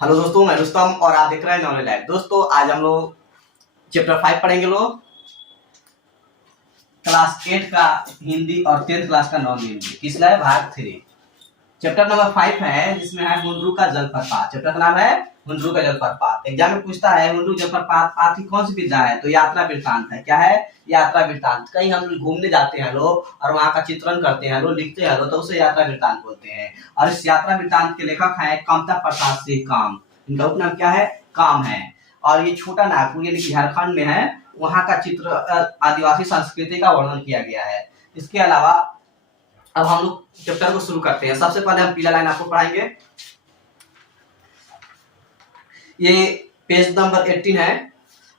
Hello दोस्तों, मैं रुस्तम और आप देख रहे हैं नॉलेज लाइव। दोस्तों, आज हम लोग चैप्टर 5 पढ़ेंगे। लोग क्लास 8 का हिंदी और 10th क्लास का नॉन हिंदी, किसला है भाग 3। चैप्टर नंबर 5 है, जिसमें है हुंड्रू का जलप्रपात। चैप्टर का नाम है हुंड्रू का जलप्रपात। एग्जाम में पूछता है हुंड्रू जलप्रपात आखिर कौन सी विधा है, तो यात्रा वृत्तांत है। क्या है? यात्रा वृत्तांत। कहीं हम घूमने जाते हैं लोग और वहां का चित्रण करते हैं लोग, लिखते हैं लोग, तो उसे यात्रा वृत्तांत बोलते हैं। और इस यात्रा वृत्तांत के लेखक है कामता प्रसाद सिंह काम। इनका उपनाम क्या है? काम है। और ये छोटा नागपुर यानी कि झारखंड में है, वहां का चित्र आदिवासी संस्कृति का वर्णन किया गया है। इसके अलावा अब हम लोग चैप्टर को शुरू करते हैं। सबसे पहले हम पीला लाइन आपको पढ़ाएंगे। ये पेज नंबर 18 है।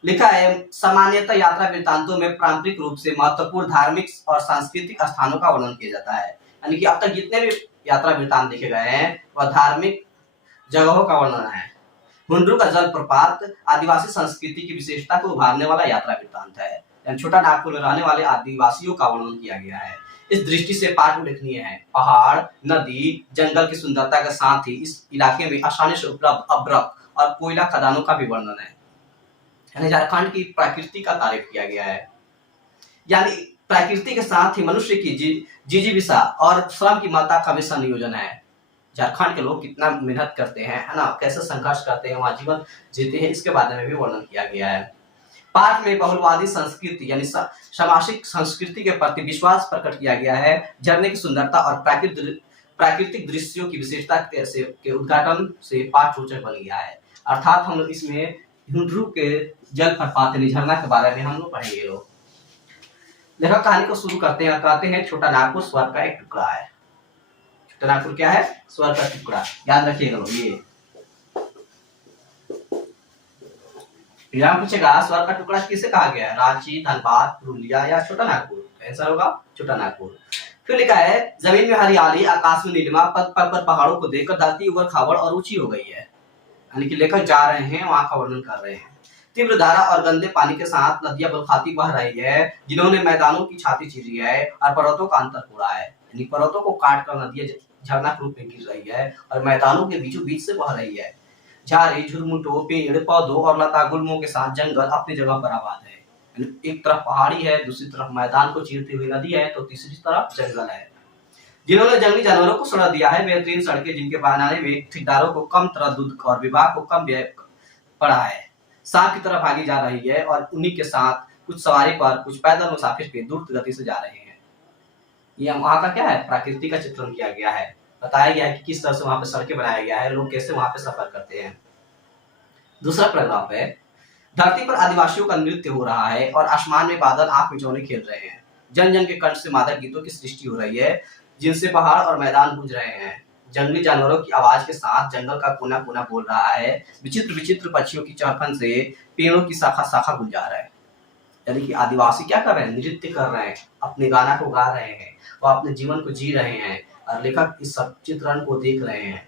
लिखा है सामान्यतः यात्रा वृत्तांतों में पारंपरिक रूप से महत्वपूर्ण धार्मिक और सांस्कृतिक स्थानों का वर्णन किया जाता है। यानी कि अब तक जितने भी यात्रा वृत्तांत देखे गए हैं वह धार्मिक जगहों का वर्णन है। हुंड्रू का जलप्रपात आदिवासी संस्कृति की विशेषता को उभारने वाला यात्रा वृत्तांत है। छोटा नागपुर में रहने वाले आदिवासियों का वर्णन किया गया है। इस दृष्टि से पाठ उल्लेखनीय है। पहाड़, नदी, जंगल की सुंदरता के साथ ही इस इलाके में आसानी से उपलब्ध अभ्रक और कोयला खदानों का भी वर्णन है। यानी झारखंड की प्रकृति का तारीफ किया गया है। यानी प्रकृति के साथ ही मनुष्य की जीविका और श्रम की मात्रा का भी संयोजन है। झारखंड के लोग कितना मेहनत करते हैं, है ना, कैसे संघर्ष करते हैं, वहां जीवन जीते हैं, इसके बारे में भी वर्णन किया गया है। पाठ में बहुलवादी संस्कृति यानी सामाजिक संस्कृति के प्रति विश्वास प्रकट किया गया है। झरने की सुंदरता और प्राकृतिक दृश्यों की विशेषता के उद्घाटन से पाठ रोचक बन गया है। अर्थात हम लोग इसमें हुंड्रू के जलप्रपात यानी झरना के बारे में हम लोग पढ़ेंगे। लोग लेखक कहानी को शुरू करते हैं और कहते हैं छोटा नागपुर स्वर्ग का एक टुकड़ा है। छोटा नागपुर क्या है? स्वर्ग का टुकड़ा। याद रखिएगा लोग। ये एग्जाम पूछेगा स्वर्ग का टुकड़ा किसे कहा गया है? रांची, धनबाद, पुरुलिया या छोटा नागपुर? आंसर होगा छोटा नागपुर। फिर लिखा है जमीन में हरियाली, आकाश में नीलिमा, पद पर पहाड़ों को देखकर धरती उबड़ खाबड़ और ऊंची हो गई है। यानी कि लेखक जा रहे हैं, वहां का वर्णन कर रहे हैं। तीव्र धारा और गंदे पानी के साथ नदियां बलखाती बह रही है, जिन्होंने मैदानों की छाती चीरी है और पर्वतों का अंतर तोड़ा है। यानी पर्वतों को काट कर नदियां झरना के रूप में गिर रही है और मैदानों के बीचों बीच से बह रही है। झाड़ी, झुरमुटों, पेड़ पौधों और लता गुल्मों के साथ जंगल अपनी जगह पर आबाद है। एक तरफ पहाड़ी है, दूसरी तरफ मैदान को चीरती हुई नदी है, तो तीसरी तरफ जंगल है। जिन्होंने जंगली जानवरों को सड़क दिया है, बेहतरीन सड़कें जिनके बनाने में ठेकेदारों को कम तरद्दुद और विभाग को कम व्यय पड़ा है। सांप की तरफ आगे जा रही है और उन्हीं के साथ कुछ सवारी पर कुछ पैदल मुसाफिर पे द्रुत गति से जा रहे हैं। ये वहां का क्या है? प्रकृति का चित्रण किया गया है। बताया गया है कि किस तरह से वहां पे सड़कें बनाया गया है, लोग कैसे वहां पे सफर करते हैं। दूसरा पैराग्राफ है धरती पर आदिवासियों का नृत्य हो रहा है और आसमान में बादल आंख मिचौने खेल रहे हैं। जन जन के कंठ से मादक गीतों की सृष्टि हो रही है, जिनसे पहाड़ और मैदान गूंज रहे हैं। जंगली जानवरों की आवाज के साथ जंगल का कोना कोना बोल रहा है। विचित्र विचित्र पक्षियों की चहकन से पेड़ों की शाखा शाखा गुलजार है। यानी कि आदिवासी क्या कर रहे हैं? नृत्य कर रहे हैं, अपने गाना को गा रहे हैं, वो अपने जीवन को जी रहे हैं और लेखक इस सब चित्रण को देख रहे हैं।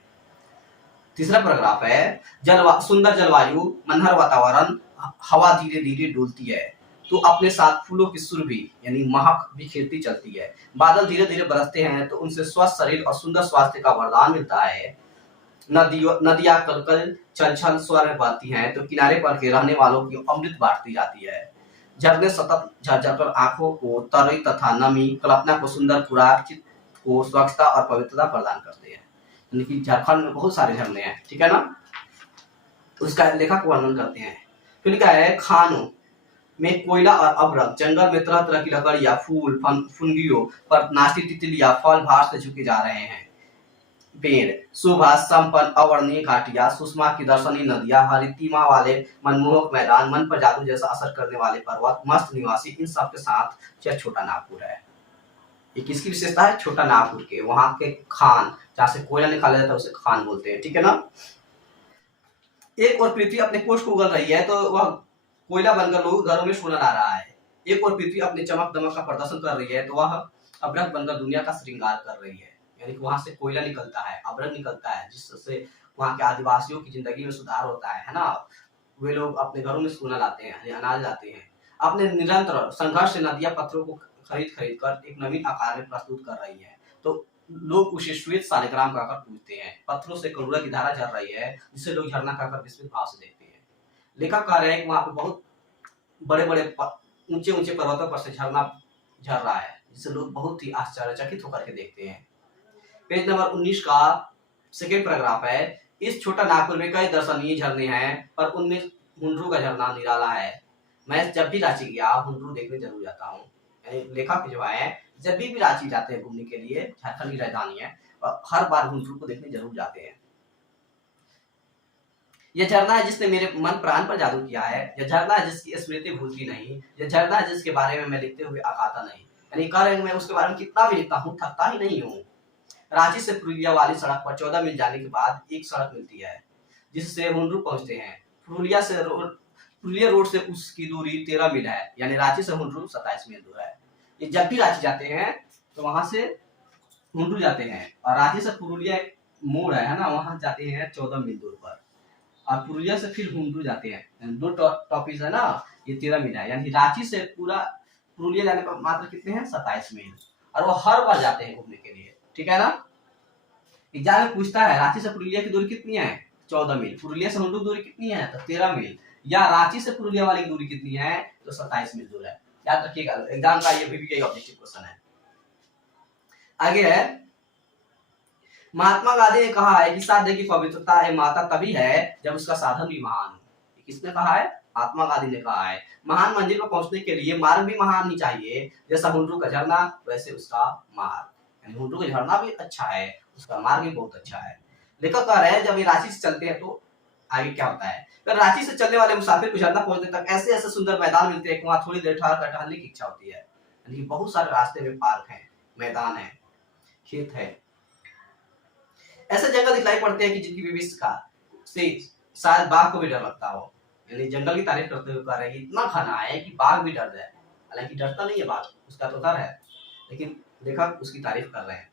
तीसरा पैराग्राफ है सुंदर जलवायु, मनहर वातावरण, हवा धीरे धीरे डोलती है तो अपने साथ फूलों की सुरभि यानी महक बिखेरती चलती है। बादल धीरे धीरे बरसते हैं तो उनसे स्वस्थ शरीर और सुंदर स्वास्थ्य का वरदान मिलता है। नदियां कलकल छल छल स्वर बहती हैं तो किनारे पर के रहने वालों की अमृत बांटती जाती है। झरने सतत झरझर कर आंखों को तरी तथा नमी, कल्पना को सुंदर खुराक, चित्त को स्वच्छता और पवित्रता प्रदान करते हैं। यानी कि झारखंड में बहुत सारे झरने हैं, ठीक है ना, उसका लेखक वर्णन करते हैं। फिर क्या है खानों में कोयला और अभ्रक, जंगल में तरह तरह की लकड़ियां, फूल फुनगियों पर नाचती तितलियां फल भार से झुके जा रहे हैं। पेड़, सुबह संपन्न अवर्णीय घाटियां, सुषमा की दर्शनीय नदियां, हरितिमा वाले मनमोहक मैदान, मन पर जादू जैसा असर करने वाले पर्वत, मस्त निवासी, इन सब के साथ यह छोटा नागपुर है। ये किसकी विशेषता है? छोटा नागपुर के। वहां के खान, जहाँ से कोयला निकाला जाता है उसे खान बोलते हैं, ठीक है ना। एक और पृथ्वी अपने कोष को उगल रही है तो वह कोयला बनकर लोग घरों में सोना ला रहा है। एक और पृथ्वी अपने चमक दमक का प्रदर्शन कर रही है तो वह अभ्रक बनकर दुनिया का श्रृंगार कर रही है। यानी कि वहां से कोयला निकलता है, अभ्रक निकलता है, जिससे वहां के आदिवासियों की जिंदगी में सुधार होता है ना। वे लोग अपने घरों में सोना लाते हैं, अनाज लाते हैं। अपने निरंतर संघर्ष से नदियां पत्थरों को खरीद खरीद कर एक नवीन आकार में प्रस्तुत कर रही है। तो लोग उसे श्वेत शालिग्राम कहकर पूजते हैं। पत्थरों से करुणा की धारा झर रही है, जिसे लोग झरना कहकर विस्मित भाव से देखते हैं। लेखक कह रहे हैं कि वहां पे बहुत बड़े बड़े ऊंचे ऊंचे पर्वतों पर से झरना झर रहा है, जिसे लोग बहुत ही आश्चर्यचकित होकर के देखते हैं। पेज नंबर 19 का सेकेंड पैराग्राफ है। इस छोटा नागपुर में कई दर्शनीय झरने हैं, पर उनमें हुंड्रू का झरना निराला है। मैं जब भी रांची गया हुंड्रू देखने जरूर जाता हूँ। लेखक जो है जब भी रांची जाते हैं घूमने के लिए, झारखंड की राजधानी है, और हर बार हुंड्रू को देखने जरूर जाते हैं। यह झरना है जिसने मेरे मन प्राण पर जादू किया है। यह झरना है जिसकी स्मृति भूलती नहीं। यह झरना है जिसके बारे में मैं लिखते हुए अकाता नहीं। यानी कह रहे हैं मैं उसके बारे में कितना भी लिखता हूँ थकता ही नहीं हूँ। रांची से पुरुलिया वाली सड़क पर 14 मील जाने के बाद एक सड़क मिलती है जिससे हुंड्रू पहुंचते हैं। पुरुलिया रोड से उसकी दूरी 13 मील है, यानी रांची से हुंड्रू 27 मील दूर है। ये जब भी रांची जाते हैं तो वहां से हुंड्रू जाते हैं, और रांची से पुरुलिया एक मोड़ है ना, वहां जाते हैं 14 मील दूर पर, और पुरुलिया से फिर हुंड्रू जाते हैं। दो टॉपिक है ना, ये 13 मील है, यानी रांची से पूरा पुरुलिया जाने पर मात्र कितने हैं 27 मील, और वो हर बार जाते हैं घूमने के लिए। ठीक है ना। एग्जाम में पूछता है रांची से पुरुलिया की दूरी कितनी है 14 मील, पुरुलिया से हुंड्रू दूरी कितनी है तो 13 मील, या रांची से पुरुलिया वाली दूरी कितनी है तो 27 मील दूर है। याद रखिएगा, एग्जाम का ये भी ऑब्जेक्टिव क्वेश्चन है। आगे है, महात्मा गांधी ने कहा है कि साधे की पवित्रता माता तभी है जब उसका साधन भी महान हो। किसने कहा है? महात्मा गांधी ने कहा है। महान मंजिल पर पहुंचने के लिए मार्ग भी महान ही चाहिए, जैसा हुंड्रू का झरना वैसे उसका मार्ग। हुंड्रू का झरना भी अच्छा है, उसका मार्ग भी बहुत अच्छा है। लेखक कह रहे हैं जब ये रांची से चलते हैं तो आगे क्या होता है। तो रांची से चलने वाले मुसाफिर को झरना पहुंचने तक ऐसे ऐसे सुंदर मैदान मिलते हैं कि वहां थोड़ी देर ठहर कर टहलने की इच्छा होती है। यानी बहुत सारे रास्ते में पार्क है, मैदान है, खेत है, ऐसे जंगल दिखलाई पड़ते हैं कि जिनकी विविधता से शायद बाघ को भी डर लगता हो। यानी जंगल की तारीफ करते हुए कह रहे हैं इतना घना है कि बाघ भी डर जाए। हालांकि डरता नहीं है बाघ, उसका तो डर है, लेकिन लेखक उसकी तारीफ कर रहे हैं।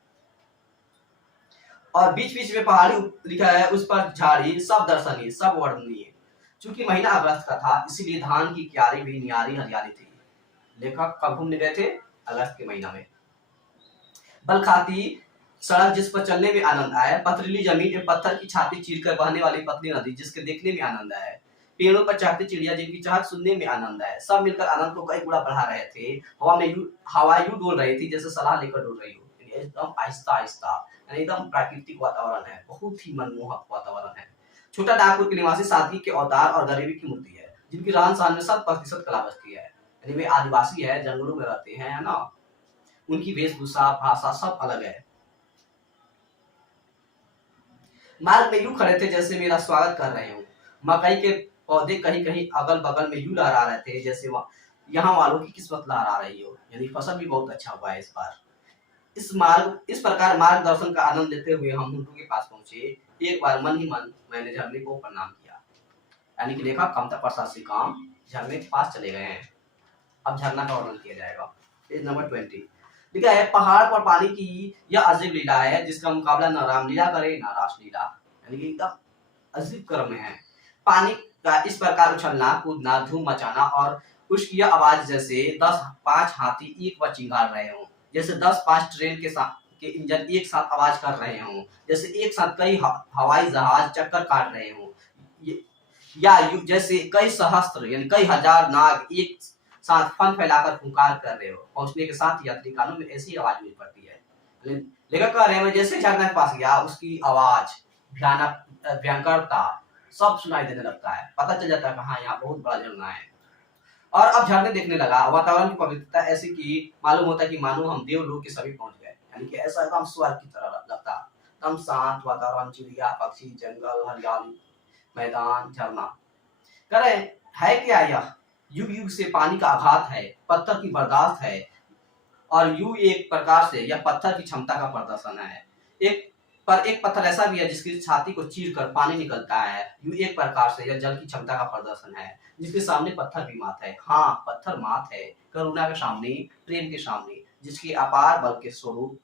और बीच बीच में पहाड़ी लिखा है, उस पर झाड़ी सब दर्शनीय सब वर्णनीय। चूंकि महीना अगस्त का था इसीलिए धान की क्यारी भी नियारी हरियाली थी। लेखक कब घूमने गए थे? अगस्त के महीना में। बल खाती सड़क जिस पर चलने में आनंद आए, पथरीली जमीन में पत्थर की छाती चीरकर बहने वाली पतली नदी जिसके देखने में आनंद आए, पेड़ों पर चहकती चिड़िया जिनकी चहक सुनने में आनंद आए, सब मिलकर आनंद को कई गुना बढ़ा रहे थे। हवा यूं डोल रही थी जैसे सलाह लेकर डोल रही हो, एकदम आहिस्ता आहिस्ता, एकदम प्राकृतिक वातावरण है, बहुत ही मनमोहक वातावरण है। छोटा नागपुर के निवासी सादगी के अवतार और गरीबी की मूर्ति है, जिनकी रहन सहन में 100% कला बसती है। यानी वे आदिवासी है, जंगलों में रहते हैं, है ना, उनकी वेशभूषा भाषा सब अलग है। मार्ग में यूं खड़े थे जैसे मेरा स्वागत कर रहे हो। मकई के पौधे कहीं कहीं अगल बगल में यूं लहरा रहे थे जैसे यहाँ वालों की किस्मत लहरा रही हो। यानी फसल भी बहुत अच्छा हुआ है इस बार। इस प्रकार मार्गदर्शन का आनंद लेते हुए हम हुंड्रू के पास पहुंचे। एक बार मन ही मन मैंने झरने को प्रणाम किया। यानी कि लेखक कमता प्रसाद श्री काम झरने के पास चले गए हैं। अब झरना का वर्णन किया जाएगा। पेज नंबर 20 लिखा है, पहाड़ पर पानी की यह अजीब लीला है जिसका मुकाबला न रामलीला करे न रासलीला। यानी कि एकदम अजीब क्रम में है। पानी का इस प्रकार उछलना, कूदना, धूम मचाना और उसकी आवाज जैसे 10-5 हाथी एक बार चिंगार रहे हों, जैसे 10-5 ट्रेन के इंजन एक साथ आवाज कर रहे हों, जैसे एक साथ कई हवाई जहाज चक्कर काट रहे हों, या जैसे कई सहस्त्र यानी कई हजार नाग एक साथ फन फैलाकर पुकार कर रहे हो। पहुंचने के साथ यात्री कानों में ऐसी आवाज मिल पड़ती है। लेखक कह रहे हैं मैं जैसे झरना के पास गया उसकी आवाज भयंकरता सब सुनाई देने लगता है। पता चल जाता है कि हाँ यहाँ बहुत बड़ा झरना है। और अब झरने देखने लगा, वातावरण की पवित्रता ऐसी की मालूम होता है कि मानो हम देवलोक के सभी पहुंच गए। यानी कि ऐसा एकदम स्वर्ग की तरह लगता, एकदम शांत वातावरण, चिड़िया पक्षी, जंगल, हरियाली, मैदान, झरना। कह रहे है क्या यह युग युग से पानी का आघात है, पत्थर की बर्दाश्त है, और यू एक प्रकार से यह पत्थर की क्षमता का प्रदर्शन है। एक पत्थर ऐसा भी है जिसकी छाती को चीर कर पानी निकलता है। यू एक प्रकार से यह जल की क्षमता का प्रदर्शन है जिसके सामने पत्थर भी मात है। हाँ, पत्थर मात है करुणा के सामने, प्रेम के सामने, जिसके अपार बल के स्वरूप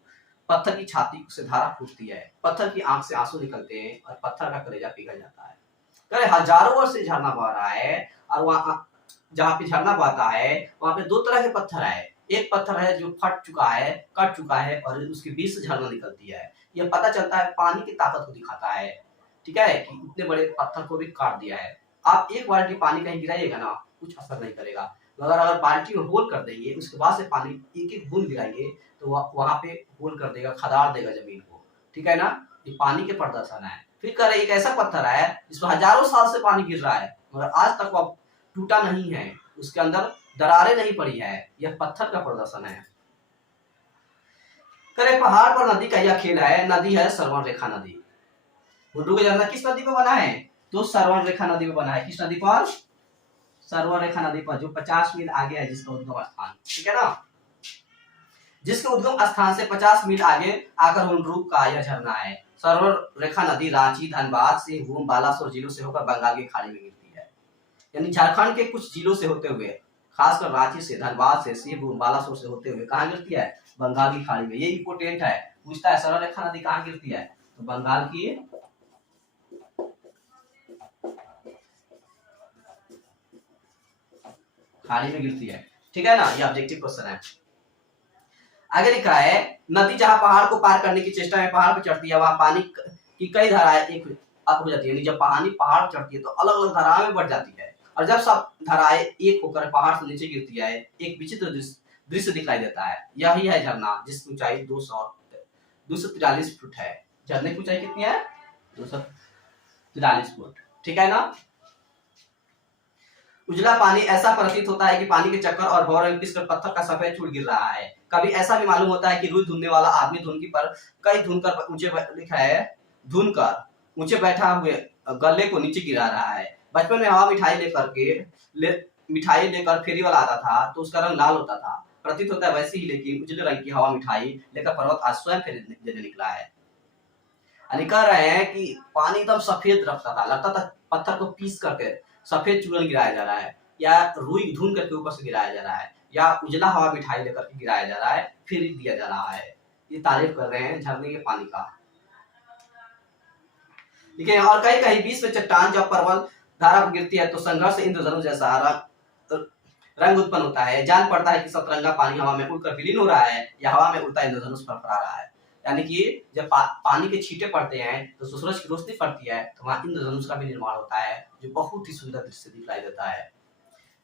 पत्थर की छाती से धारा फूटती है, पत्थर की आंख से आंसू निकलते हैं और पत्थर का कलेजा पिघल जाता है। करे हजारों वर्ष से झरना बह रहा है, और वहां जहाँ पे झरना बहता है वहां पे 2 तरह के पत्थर है। एक पत्थर है जो फट चुका है, कट चुका है और उसके बीच से झरना निकलती है। यह पता चलता है, पानी की ताकत को दिखाता है, ठीक है, कि इतने बड़े पत्थर को भी काट दिया है। आप एक बाल्टी पानी कहीं गिराइएगा ना, कुछ असर नहीं करेगा, मगर अगर बाल्टी में होल कर देंगे, उसके बाद से पानी एक एक बूंद गिराएंगे तो वहां पे होल कर देगा, खदार देगा जमीन को, ठीक है ना। ये पानी के प्रदर्शन है। फिर कह रहे एक ऐसा पत्थर है जिसमें हजारों साल से पानी गिर रहा है मगर आज तक वह टूटा नहीं है, उसके अंदर दरारें नहीं पड़ी है, यह पत्थर का प्रदर्शन है। करे पहाड़ पर नदी का यह खेल है। नदी है श्रवण रेखा नदी। गुड्डू का झरना किस नदी पर बना है? तो श्रवण रेखा नदी पर बना है। किस नदी पर? श्रवण रेखा नदी पर, जो 50 मील आगे है जिसका उद्गम स्थान, ठीक है ना। जिसके उद्गम स्थान से 50 मील आगे आकर हुंडरूप का यह झरना है। श्रवण रेखा नदी रांची, धनबाद, सिंहभूम, बालासोर जिलों से होकर बंगाल की खाड़ी में गिरती है। यानी झारखंड के कुछ जिलों से होते हुए, खासकर रांची से, धनबाद से, सिंहभूम, बालासोर से होते हुए कहाँ गिरती है? बंगाल की खाड़ी में। ये इंपोर्टेंट है, पूछता है श्रवण रेखा नदी कहाँ गिरती है? तो बंगाल की खाड़ी में गिरती है, ठीक है ना। ये ऑब्जेक्टिव क्वेश्चन है। आगे लिखा है, नदी जहां पहाड़ को पार करने की चेष्टा में पहाड़ पर चढ़ती है, वहां पानी की कई धाराएं एक अप हो जाती है। जब पानी पहाड़ पर चढ़ती है तो अलग अलग धाराएं में बढ़ जाती है, और जब सब धाराएं एक होकर पहाड़ से नीचे गिरती है, एक विचित्र दृश्य दिखाई देता है। यही है झरना, जिसकी ऊंचाई 243 फुट है। झरने की ऊंचाई कितनी है? 243 फुट, ठीक है ना। उजला पानी ऐसा प्रतीत होता है कि पानी के चक्कर और भौर में पिसकर पत्थर का सफेद चूड़ गिर रहा है। कभी ऐसा भी मालूम होता है कि रुई धुनने वाला आदमी धुनकी पर कई धुनकर ऊंचे लिखा है, धुनकर ऊंचे बैठा हुए गले को नीचे गिरा रहा है। बचपन में हवा मिठाई लेकर फेरी वाला आता था तो उसका रंग लाल होता था। प्रतीत होता है वैसे ही, लेकिन उजले रंग की हवा मिठाई लेकर पर्वत आज स्वयं फेरी देने निकला है। यानी कह रहे हैं कि पानी एकदम सफेद रखता था, लगता था पत्थर को पीस करके सफेद चूर्ण गिराया जा रहा है, या रुई धुन करके ऊपर से गिराया जा रहा है, या उजला हवा मिठाई लेकर के गिराया जा रहा है, फिर दिया जा रहा है। ये तारीफ कर रहे हैं झरने के पानी का। ठीक है। और कहीं कहीं बीच में चट्टान जब पर्वत धारा पर गिरती है तो संघर्ष इंद्रधनुष जैसा रंग उत्पन्न होता है। जान पड़ता है कि सतरंगा पानी हवा में उड़कर विलीन हो रहा है, या हवा में उड़ता इंद्रधनुष फड़फड़ा रहा है। यानी कि जब पानी के छींटे पड़ते हैं तो सूरज की रोशनी पड़ती है तो वहां इंद्रधनुष का भी निर्माण होता है, जो बहुत ही सुंदर दृश्य दिखाई देता है।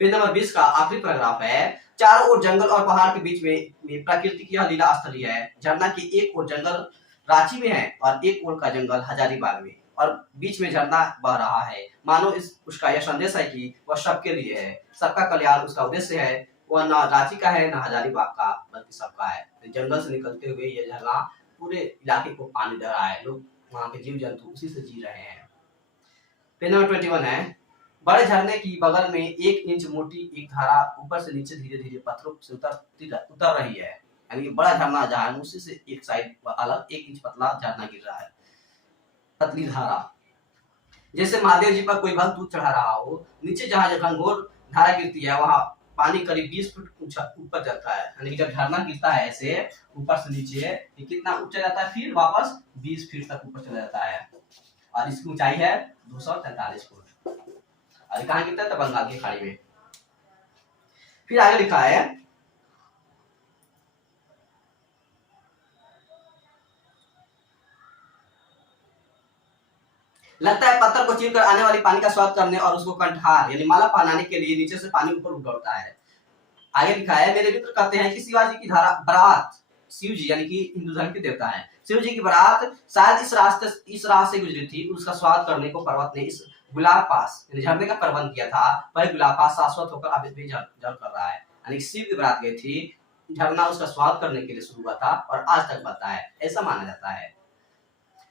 पेज नंबर 20 का आखिरी पैराग्राफ है। चारों ओर जंगल और पहाड़ के बीच में प्रकृति की यह लीला स्थली है। झरना की एक ओर जंगल रांची में है और एक ओर का जंगल हजारीबाग में, और बीच में झरना बह रहा है। मानो उसका यह संदेश है कि वह सबके लिए है, सबका कल्याण उसका उद्देश्य है। वह न रांची का है न हजारीबाग का, बल्कि सबका है। जंगल से निकलते हुए यह झरना पूरे इलाके को पानी दे रहा है। लोग वहां के जीव जंतु उसी से जी रहे हैं। पेज नंबर 21 है। बड़े झरने की बगल में 1 इंच मोटी एक धारा ऊपर से नीचे धीरे धीरे पत्थरों से उतर रही है। यानी बड़ा झरना जहाँ है उसी से एक साइड अलग 1 इंच पतला झरना गिर रहा है, पतली धारा। जैसे महादेव जी पर कोई भक्त दूध चढ़ा रहा हो। नीचे जहाँ घनघोर धारा गिरती है वहां पानी करीब 20 फुट ऊपर जाता है। यानी जब झरना गिरता है ऐसे ऊपर से नीचे, ये कितना ऊंचा जाता है? फिर वापस 20 फीट तक ऊपर चला जाता है, और इसकी ऊंचाई है 243 फुट। और कहाँ गिरता है? तो बंगाल की खाड़ी में। फिर आगे लिखा है, लगता है पत्थर को चीरकर आने वाली पानी का स्वाद करने और उसको कंठार यानी माला पहनाने के लिए नीचे से पानी ऊपर उड़ता है। आगे लिखा है, मेरे मित्र कहते हैं कि शिवाजी की बारात, शिव जी यानी कि हिंदू धर्म के देवता हैं, शिव जी की बारात शायद इस राह से गुजरी थी। उसका स्वाद करने को पर्वत ने इस गुलाब पास यानी झरने का प्रबंध किया था। वह गुलाब पास शाश्वत होकर अभी भी जल कर रहा है। यानी शिव की बारात गई थी, झरना उसका स्वाद करने के लिए शुरू हुआ था और आज तक बता है, ऐसा माना जाता है।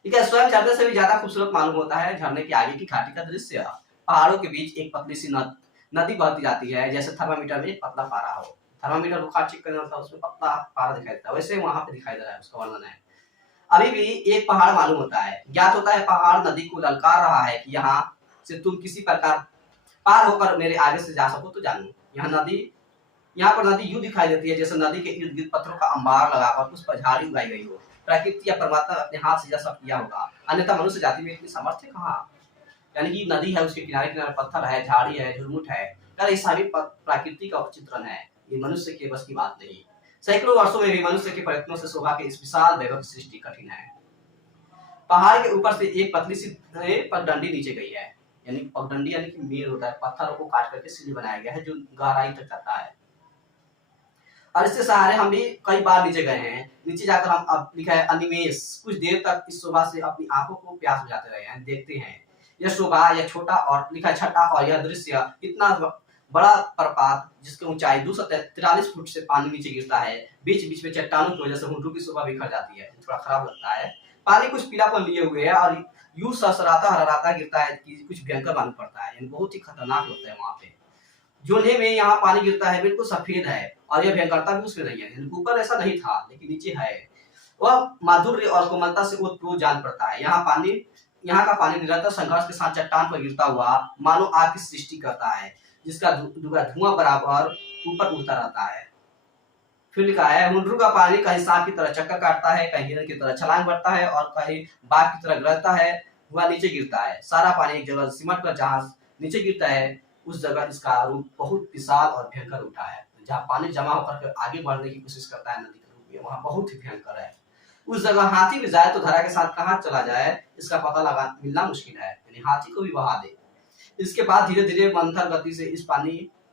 ठीक है। स्वयं झरने से भी ज्यादा खूबसूरत मालूम होता है झरने के आगे की घाटी का दृश्य। पहाड़ों के बीच एक पतली सी नदी बहती जाती है, जैसे थर्मामीटर में पतला पारा हो। थर्मामीटर बुखार चेक करना होता है, उसमें पतला पारा दिखाई देता है, वैसे वहां पे दिखाई दे रहा है, उसका वर्णन है। अभी भी एक पहाड़ मालूम होता है। ज्ञात होता है पहाड़ नदी को ललकार रहा है कि यहाँ से तुम किसी प्रकार पार होकर मेरे आगे से जा सको तो जानो। यहाँ पर नदी यूं दिखाई देती है जैसे नदी के इर्द गिर्द पत्थरों का अंबार लगाकर उस पर झाड़ी उगाई गई हो। प्रकृति या परमात्मा अपने हाथ से यह सब किया होगा, अन्यथा मनुष्य जाति में इतनी सामर्थ्य कहाँ। यानी कि नदी है, उसके किनारे किनारे पत्थर है, झाड़ी है, झुरमुट है, ये सभी प्रकृति का चित्रण है। ये मनुष्य के बस की बात नहीं। सैकड़ों वर्षों में भी मनुष्य के प्रयत्नों से शोभा के इस विशाल वैभव की सृष्टि कठिन है। पहाड़ के ऊपर से एक पतली सी पगडंडी नीचे गई है, यानी पगडंडी यानी कि मेल होता है, पत्थरों को काट करके सीढ़ी बनाया गया है जो गहराई तक जाता है। और इसके सहारे हम भी कई बार नीचे गए हैं। नीचे जाकर हम अब लिखा है अनिमेष कुछ देर तक इस शोभा से अपनी आंखों को प्यास बुझाते रहे हैं, देखते हैं यह शोभा, यह छोटा और लिखा छठा और यह दृश्य इतना बड़ा प्रपात जिसकी ऊंचाई 243 फुट से पानी नीचे गिरता है। बीच बीच में चट्टानों की वजह से हुंडरू की शोभा बिखर जाती है, थोड़ा खराब लगता है। पानी कुछ पीलापन लिए हुए है और यूं सरसराता हराता गिरता है कि कुछ भयंकर मालूम पड़ता है, यानी बहुत ही खतरनाक लगता है वहां पे। जोने में यहाँ पानी गिरता है बिल्कुल सफेद है और यह भयंकरता भी उसमें नहीं है, ऊपर ऐसा नहीं था लेकिन नीचे है। वह माधुर्य और कोमलता से वो जान पड़ता है। यहाँ का पानी निरंतर संघर्ष के साथ चट्टान पर गिरता हुआ मानो आग की सृष्टि करता है, जिसका धुआं बराबर ऊपर उड़ता रहता है। फिर लिखा है हुंडरू का पानी कहीं सांप की तरह चक्कर काटता है, कहीं हिरण की तरह छलांग भरता है और कहीं बाघ की तरह गरजता है, वह नीचे गिरता है। सारा पानी एक जगह सिमट कर जहां नीचे गिरता है उस जगह इसका रूप बहुत विशाल और भयंकर उठा है। जहाँ पानी जमा होकर आगे बढ़ने की कोशिश करता है नदी के रूप में, वहां बहुत ही भयंकर है। उस जगह हाथी भी जाए तो धरा के साथ कहाँ चला जाए इसका पता लगा मिलना मुश्किल है, यानी हाथी को भी बहा दे। इसके बाद धीरे धीरे मंथर गति से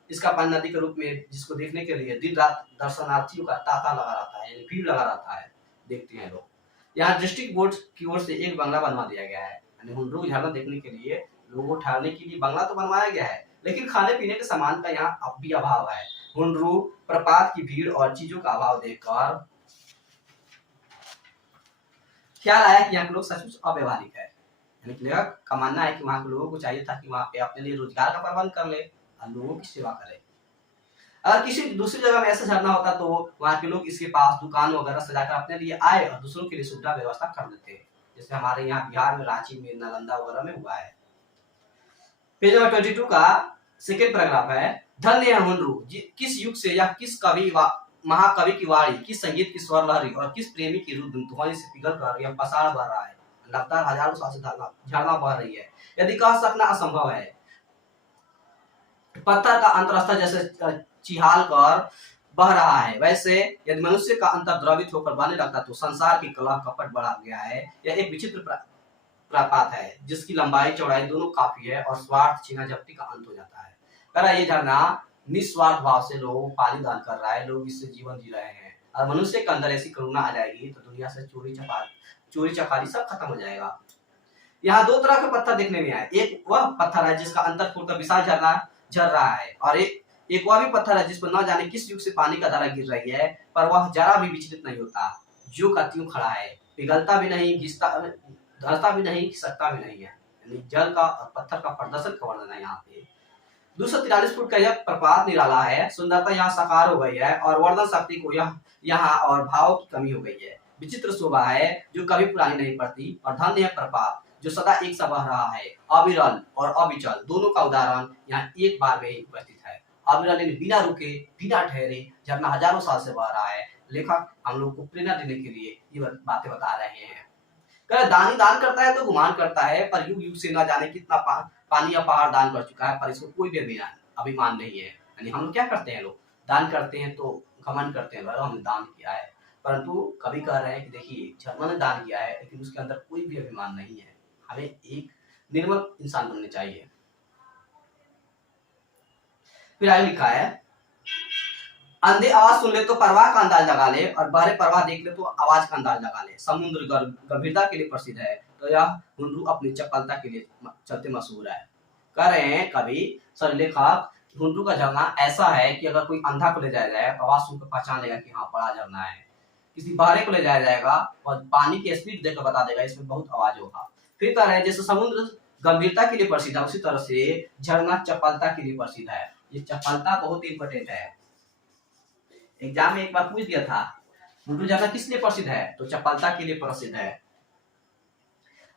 इसका पानी नदी के रूप में, जिसको देखने के लिए दिन रात दर्शनार्थियों का तांता लगा रहता है, यानी भीड़ लगा रहता है, देखते हैं लोग। यहाँ डिस्ट्रिक्ट बोर्ड की ओर से एक बंगला बनवा दिया गया है, यानी हुंडरू झरना देखने के लिए लोगों को ठहरने के लिए बंगला तो बनवाया गया है, लेकिन खाने पीने के सामान का यहाँ अब भी अभाव है। हुंडरू प्रपात की भीड़ और चीजों का अभाव देखकर ख्याल आया कि यहाँ के लोग सचमुच अव्यवहारिक है। लेखक का मानना है कि वहाँ के लोगों को चाहिए था कि वहाँ पे अपने लिए रोजगार का प्रबंध कर ले और लोगों की सेवा करे। अगर किसी दूसरी जगह में ऐसा झरना होता तो वहाँ के लोग इसके पास दुकान वगैरह सजाकर अपने लिए आए और दूसरों के लिए सुविधा व्यवस्था कर देते, जैसे हमारे यहाँ बिहार में रांची में नालंदा वगैरह में हुआ है। पेज नंबर 22 का सेकेंड पैराग्राफ है, धन्य है हुंडरू, किस युग से या किस महाकवि की वाणी, किस संगीत की स्वर लहरी और किस प्रेमी की रुद्र ध्वनि से पिघल कर यह पसार बह रहा है। लगातार हजारों साल से झरना बह रही है, यदि कह सकना असंभव है। पत्थर का अंतरस्तर जैसे चिहाल कर बह रहा है, वैसे यदि मनुष्य का अंतर द्रवित होकर बहने लगता तो संसार की कला कपट बढ़ा गया है। यह एक विचित्र प्रपात है जिसकी लंबाई चौड़ाई दोनों काफी है और स्वार्थ छीना झपटी का अंत हो जाता है। करा ये झरना निस्वार्थ भाव से लोगों को पानी दान कर रहा है, लोग इससे जीवन जी रहे हैं। और मनुष्य के अंदर ऐसी करुणा आ जाएगी तो दुनिया से चोरी चकारी सब खत्म हो जाएगा। यहाँ दो तरह के पत्थर देखने में आए, एक वह पत्थर है जिसका अंतर फूटकर विशाल झरना झर रहा है, और एक वह भी पत्थर है जिस पर न जाने किस युग से पानी का धारा गिर रही है, पर वह जरा भी विचलित नहीं होता, जो का त्यों खड़ा है, पिघलता भी नहीं, धरता भी नहीं, खिसकता भी नहीं है। यानी जल का और पत्थर का प्रदर्शन का वर्णन है यहाँ पे। 243 फुट का यह प्रपात निराला है, सुंदरता यहाँ साकार हो गई है और वर्णन शक्ति को यहाँ और भाव की कमी हो गई है। विचित्र शोभा है जो कभी पुरानी नहीं पड़ती, और धन्य है प्रपात जो सदा एक सा बह रहा है। अविरल और अविचल दोनों का उदाहरण यहाँ एक बार में ही उपस्थित है। अविरल बिना रुके बिना ठहरे झरना हजारों साल से बह रहा है। लेखक हम लोग को प्रेरणा देने के लिए ये बातें बता रहे हैं। दानी दान करता है तो गुमान करता है, पर युग युग से न जाने कितना पानी या पहाड़ दान कर चुका है, पर इसको कोई भी अभिमान नहीं है। यानी हम लोग क्या करते हैं, लोग दान करते हैं तो घमंड करते हैं, हमने दान किया है, परंतु कभी कह रहे हैं कि देखिए झरना ने दान किया है लेकिन उसके अंदर कोई भी अभिमान नहीं है। हमें एक निर्मल इंसान बनने चाहिए। फिर आगे लिखा है, अंधे आवाज सुन ले तो परवाह का अंदाज लगा ले, और बहरे परवाह देख ले तो आवाज का अंदाज लगा ले। समुद्र गंभीरता के लिए प्रसिद्ध है तो यह हुंडरू अपनी चपलता के लिए चलते मशहूर है। कह रहे हैं कवि सर लेखक, हुंडरू का झरना ऐसा है कि अगर कोई अंधा को ले जाया जाए तो आवाज सुनकर पहचान लेगा कि हाँ बड़ा झरना है। किसी बहरे को ले जाया जाएगा और पानी की स्पीड देखकर बता देगा इसमें बहुत आवाज होगा। फिर कह रहे हैं जैसे समुद्र गंभीरता के लिए प्रसिद्ध है उसी तरह से झरना चपलता के लिए प्रसिद्ध है। ये चपलता बहुत इंपॉर्टेंट है। एग्जाम में एक बार पूछ दिया था हुंडरू झरना किस लिए प्रसिद्ध है, तो चपलता के लिए प्रसिद्ध है।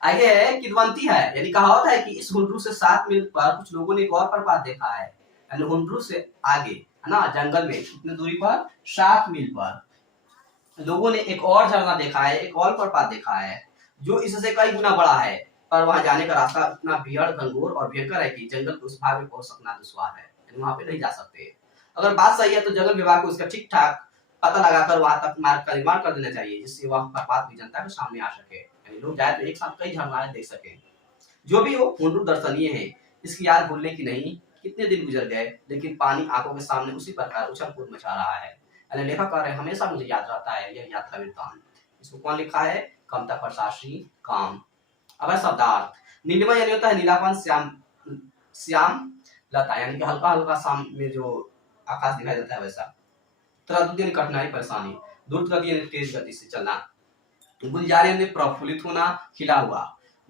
आगे किदवंती है, यानी कहावत है कि इस हुंडरू से 7 मील पर कुछ लोगों ने एक और प्रपात देखा है। यानी हुंडरू से आगे है ना जंगल में कितनी दूरी पर, 7 मील पर लोगों ने एक और झरना देखा है, एक और प्रपात देखा है जो इससे कई गुना बड़ा है, पर वहां जाने का रास्ता इतना भीड़ घनघोर और भयंकर है कि जंगल के उस भाग में पहुंच सकना दुश्वार है, वहां पे नहीं जा सकते। अगर बात सही है तो जंगल विभाग को इसका ठीक ठाक पता लगाकर वहां तक मार्ग का निर्माण कर देना चाहिए, जिससे वह प्रपात भी जनता के सामने आ सके, यानी लोग जाए तो एक साथ कई झरनाएं देख सके। जो भी हो, हुंडरू दर्शनीय है, इसकी याद भूलने की नहीं। कितने दिन गुजर गए लेकिन पानी आंखों के सामने उसी प्रकार उछल कूद मचा रहा है। यानी लेखक कह रहे हैं हमेशा मुझे याद रहता है यह यात्रा वृत्तांत। इसको कौन लिखा है? कमता प्रसाद सिंह काम। अब है शब्दार्थ। नीलिमा यानी होता है नीलापन, श्याम श्याम लता यानी कि हल्का हल्का शाम में जो आकाश दिखाई देता है वैसा। तरद्दुत यानी कठिनाई परेशानी। द्रुत गति यानी तेज गति से चलना। गुलजार यानी प्रफुल्लित होना, खिला हुआ।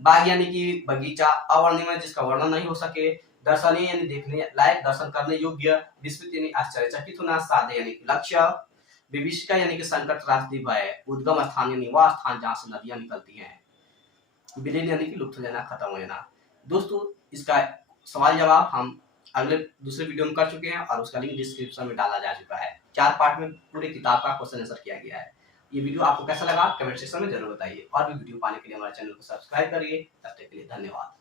बाग यानी कि बगीचा, अवर्णनीय जिसका वर्णन नहीं हो सके। दर्शनीय यानी देखने लायक, दर्शन करने योग्य। विस्मित यानी आश्चर्यचकित होना। साधे यानी कि लक्ष्य। विभीषिका यानी कि संकट, त्रासदी, भय। उद्गम स्थान यानी वह स्थान जहां से नदियां निकलती हैं। विलीन यानी कि लुप्त हो जाना, खत्म हो जाना। दोस्तों, इसका सवाल जवाब हम अगले दूसरे वीडियो में कर चुके हैं और उसका लिंक डिस्क्रिप्शन में डाला जा चुका है। 4 पार्ट में पूरे किताब का क्वेश्चन आंसर किया गया है। ये वीडियो आपको कैसा लगा कमेंट सेक्शन में जरूर बताइए, और भी वीडियो पाने के लिए हमारे चैनल को सब्सक्राइब करिए। तब तक के लिए धन्यवाद।